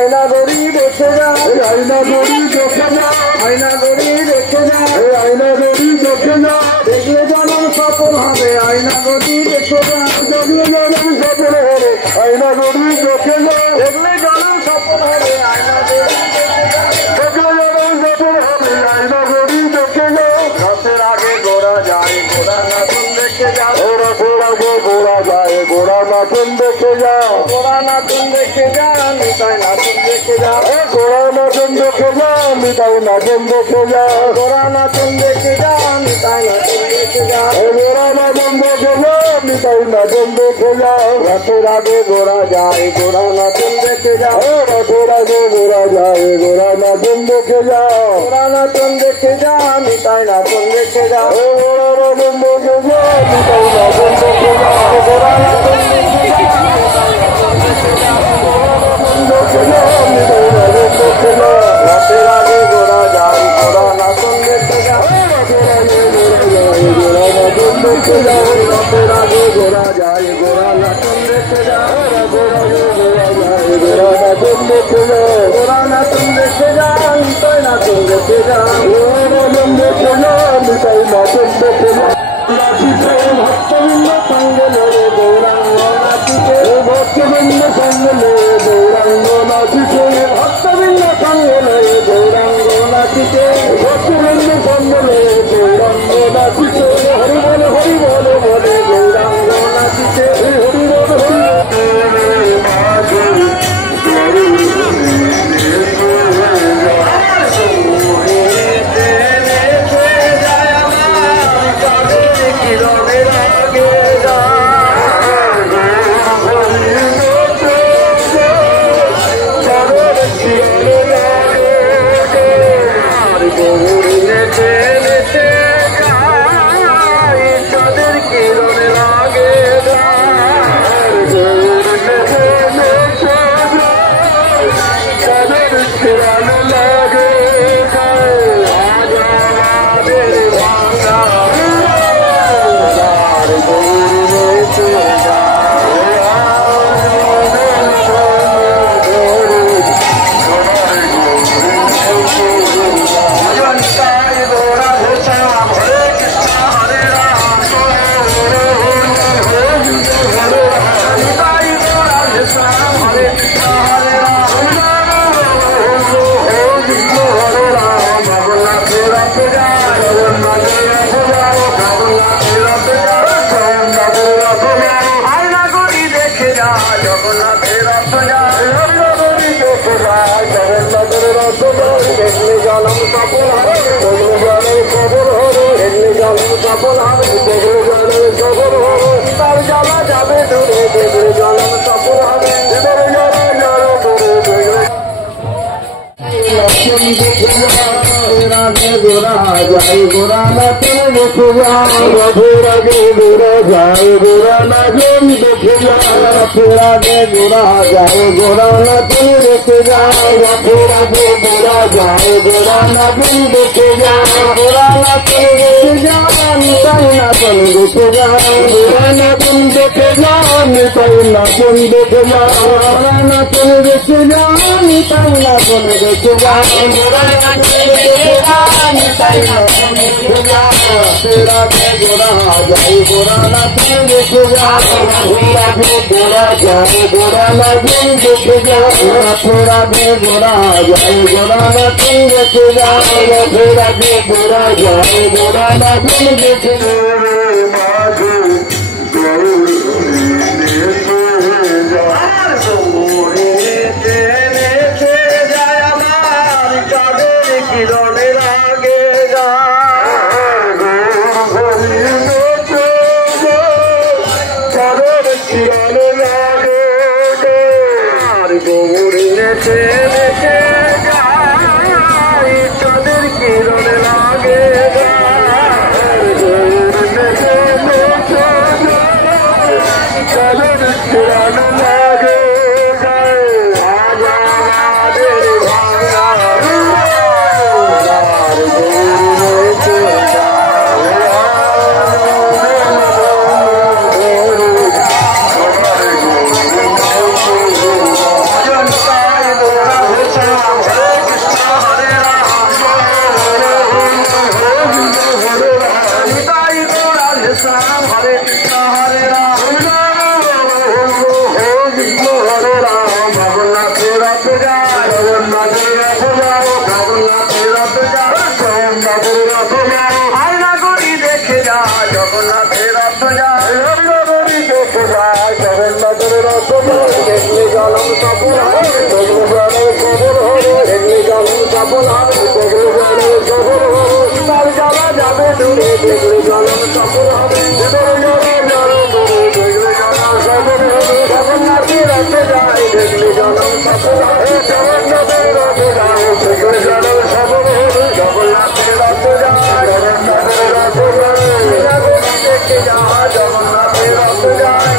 आईना गड़ी देखे जा आईना गड़ी देखे जा आईना गड़ी देखे जा आईना गड़ी देखे जा देखले जन्म सफल হবে आईना गड़ी देखे जा देखले जन्म सफल হবে आईना गड़ी देखे जा देखले जन्म सफल হবে आईना गड़ी देखे जा देखले जन्म सफल হবে आईना गड़ी देखे जा রাতের আগে গোরা যায় গোরা নাচন দেখে যা ওরা গোরা গোরা যায় গোরা নাচন দেখে যা গোরা নাচন দেখে যা নিতাই নাচন দেখে যা গোরা নাচন দেখে যা নিতাই নাচন দেখে যা গোরা নাচন দেখে যা নিতাই নাচন দেখে যা গোরা নাচন দেখে যা নিতাই নাচন দেখে যা রাতের আগে গোরা যায় গোরা নাচন দেখে যা রাতের আগে গোরা যায় গোরা নাচন দেখে যা গোরা নাচন দেখে যা নিতাই নাচন দেখে যা গোরা নাচন দেখে যা নিতাই নাচন দেখে যা গোরা নাচন দেখে যা রাতের আগে গোরা যায় গোরা নাচন দেখে যা গোরা নাচন দেখে যা রাতের আগে গোরা যায় গোরা নাচন দেখে যা গোরা যায় গোরা নাচন দেখে যা গোরা নাচন দেখে যা নিতাই নাচন দেখে যা গোরা নাচন দেখে যা নিতাই নাচন দেখে যা ভক্তবৃন্দ সঙ্গে লড়ে গৌরাঙ্গ নাচিতে ভক্তবৃন্দ সঙ্গে লড়ে গৌরাঙ্গ নাচিতে ভক্তবৃন্দ সঙ্গে লড়ে গৌরাঙ্গ নাচিতে ভক্তবৃন্দ সঙ্গে লড়ে গৌরাঙ্গ নাচিতে হরি বলে বলে গৌরাঙ্গ নাচিতে হরি বলে गोरा जाए गोरा नाचन देखे जा रफेर आगे गोरा जाए गोरा नाचन देखे जा रफेर आगे गोरा जाए गोरा नाचन देखे जा रफेर आगे गोरा जाए गोरा नाचन देखे जा गोरा नाचन देखे जा निताई नाचन देखे जा गोरा नाचन देखे जा निताई नाचन देखे जा गोरा नाचन देखे जा निताई नाचन देखे जा गोरा नाचन देखे जा निताई नाचन देखे जा तेरा के गोरा जाए गोरा नाचन देखे जा तेरा के गोरा जाए गोरा नाचन देखे जा तेरा के गोरा जाए गोरा नाचन देखे जा तेरा के गोरा जाए गोरा नाचन देखे जा গৌরী নেচে নেচে গায় চাঁদের কিরণ লাগে চাঁদের কিরণ লাগে দেখলে জলম সফল হয় দেখলে জলের সফল হবে দেখলে জলম সফল হয় দেখলে জলের সফল হবে তার জ্বালা যাবে দূরে দেখলে জলম সফল হবে জলম দূরে দেখলে জলম সফল হবে জগন্নাথে রথে যায় দেখলে জলম সফল হবে জগন্নাথে রথে যায় দেখলে জলম সফল হবে জগন্নাথে রথে যায় জগন্নাথে রথে যায় দেখে যা জগন্নাথে রথে যায়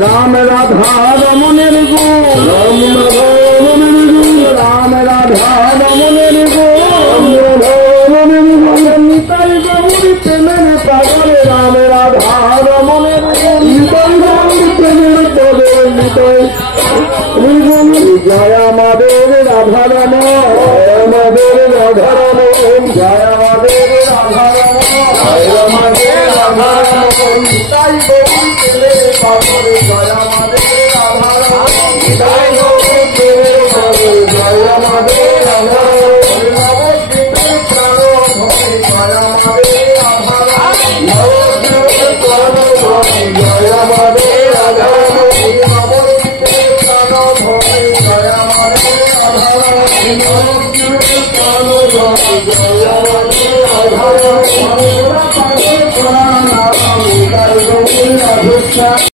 राम राधा रमनेर गो राम राधा रमनेर गो राम राधा रमनेर गो निताई गौरी प्रेमेर पागल राम राधा रमनेर गो निताई गौरी प्रेमेर पागल निताई जय मादेव राधा रम जय मादेव राधा रम जय मादेव राधा रम जय मादेव राधा रम निताई गौरी प्रेमेर पागल जय मादेव राधा रम निताई गौरी प्रेमेर पागल जय मादेव राधा